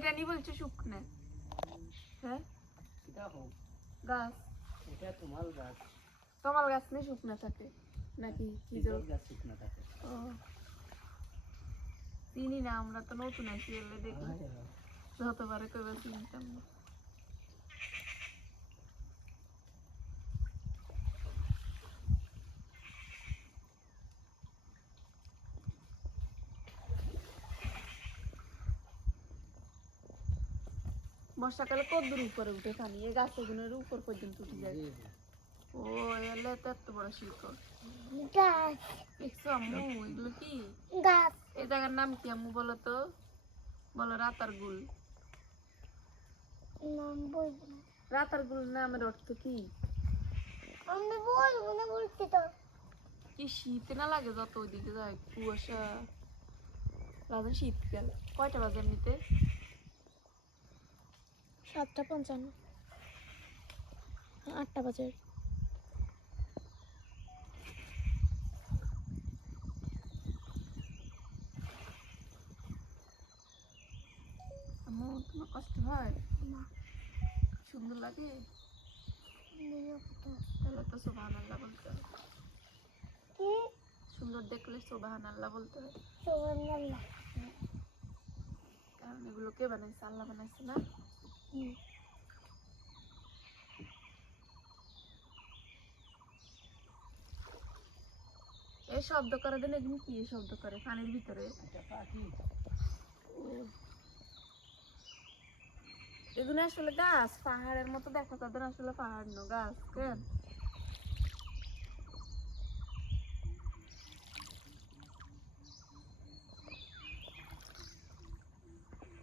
এটা নি বলছে শুকনো হ্যাঁ গাছ এটা তোমার গাছ তোমার গাছ নেই শুকনো থাকে নাকি কি গাছ শুকনো থাকে ও চিনি না আমরা তো নতুন আইছি এলে দেখি যতবারে কইবা চিনতাম না বর্ষাকালে কত দূর উপরে উঠে পানি এই গাছগুলোর উপর পর্যন্ত উঠে যায় ও এলে তো এত বড় শিকড় গাছ দেখছো আম্মু এগুলো কি গাছ এই জায়গার নাম কি আম্মু বলো তো বলো রাতারগুল নাম বলবো না রাতারগুল নামের অর্থ কি আমি বলবো না বলছি তো কি শীত না লাগে যত ওইদিকে যায় কুয়াশা বাজে শীতকাল কয়টা বাজে এমনিতে 7:55 8টা বাজে আম্মু তোমার কষ্ট হয় না সুন্দর লাগে নিয়ে তাহলে তো সুবহানাল্লাহ বলতে হবে কি সুন্দর দেখলে সুবহানাল্লাহ বলতে হবে সুবহানাল্লাহ কারণ এগুলো কে বানাইছে আল্লাহ বানাইছে না এই শব্দ করে দিন এগুলো কি শব্দ করে পানির ভিতরে এটা পাখি এগুলো আসলে গাছ পাহাড়ের মতো দেখো তাদের আসলে পাহাড় না গাছ কেন